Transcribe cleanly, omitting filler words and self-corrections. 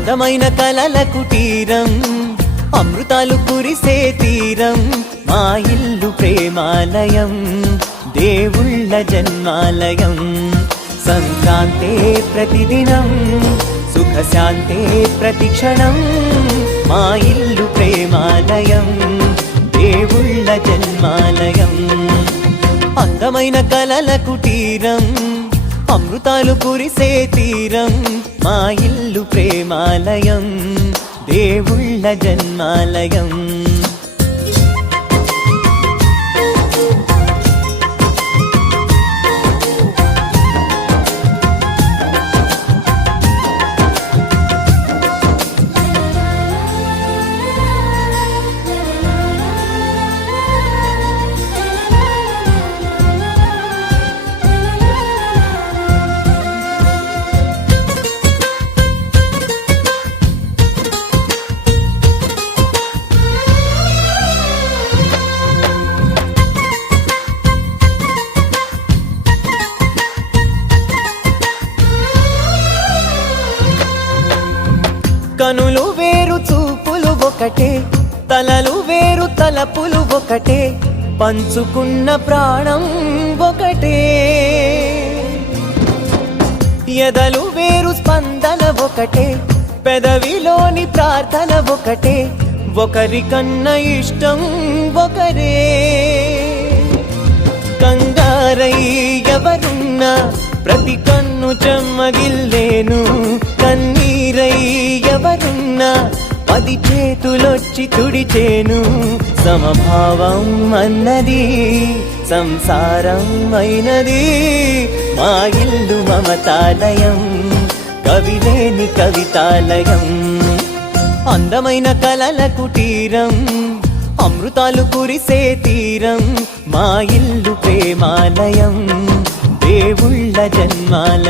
అందమైన కలల కుటీరం, అమృతాలు కురిసే తీరం, మా ఇల్లు ప్రేమాలయం, దేవుళ్ళ జన్మాలయం. సంక్రాంతే ప్రతిదినం, సుఖశాంతే ప్రతిక్షణం, మా ఇల్లు ప్రేమాలయం, దేవుళ్ళ జన్మాలయం. అందమైన కలల కుటీరం, అమృతాలు కురిసే తీరం, మా ఇల్లు ప్రేమాలయం, దేవుళ్ళ జన్మాలయం. కనులు వేరు చూపులు ఒకటే, తలలు వేరు తలపులు ఒకటే, పంచుకున్న ప్రాణం ఒకటే. ఎదలు వేరు స్పందన ఒకటే, పెదవిలోని ప్రార్థన ఒకటే, ఒకరికన్నా ఇష్టం ఒకరే. కంగారై ఎవరున్నా ప్రతి కన్ను చెమ్మగిల్లేను, కన్నీరై ఎవరున్నా 10 చేతులొచ్చి తుడిచేను. సమభావం అన్నది సంసారం అయినది, మా ఇల్లు మమతాలయం, కవిలేని కవితాలయం. అందమైన కలల కుటీరం, అమృతాలు కురిసే తీరం, మా ఇల్లు ప్రేమాలయం, దేవుళ్ళ జన్మాలయం.